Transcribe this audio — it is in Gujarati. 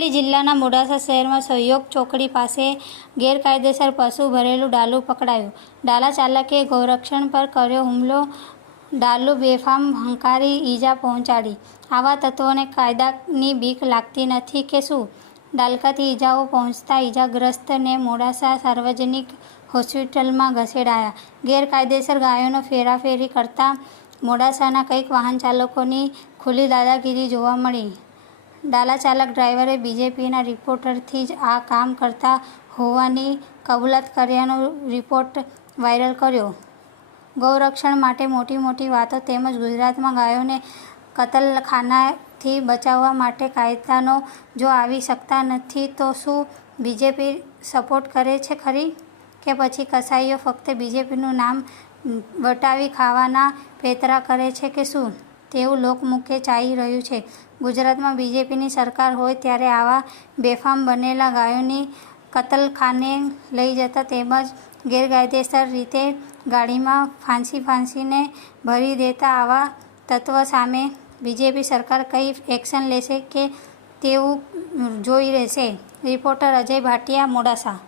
અરવલ્લી જિલ્લાના મોડાસા શહેરમાં સહયોગ ચોકડી પાસે ગેરકાયદેસર પશુ ભરેલું ડાલુ પકડાયું. ડાલા ચાલકે ગૌરક્ષણ પર કર્યો હુમલો. ડાલુ બેફામ હંકારી ઈજા પહોંચાડી. આવા તત્વોને કાયદાની બીક લાગતી નથી કે શું? ડાલકાથી ઈજાઓ પહોંચતા ઈજાગ્રસ્તને મોડાસા સાર્વજનિક હોસ્પિટલમાં ઘસેડાયા ગેરકાયદેસર ગાયોનો ફેરાફેરી કરતા મોડાસાના કંઈક વાહન ચાલકોની ખુલ્લી દાદાગીરી જોવા મળી. ડાલા ચાલક ડ્રાઈવરે બીજેપીના રિપોર્ટરથી જ આ કામ કરતા હોવાની કબૂલાત કર્યાનો રિપોર્ટ વાયરલ કર્યો. ગૌરક્ષણ માટે મોટી મોટી વાતો તેમજ ગુજરાતમાં ગાયોને કતલખાનાથી બચાવવા માટે કાયદાનો જો આવી શકતા નથી, તો શું બીજેપી સપોર્ટ કરે છે ખરી? કે પછી કસાઈઓ ફક્ત બીજેપીનું નામ વટાવી ખાવાના પેતરા કરે છે કે શું? તેવું લોકમુખે ચાલી રહ્યું છે. ગુજરાતમાં બીજેપીની સરકાર હોય ત્યારે આવા બેફામ બનેલા ગાયોની કતલખાને લઈ જતા તેમજ ગેરકાયદેસર રીતે ગાડીમાં ફાંસી ફાંસીને ભરી દેતા આવા તત્વ સામે બીજેપી સરકાર કઈ એક્શન લેશે કે તેવું જોઈ રહેશે? રિપોર્ટર અજય ભાટિયા, મોડાસા.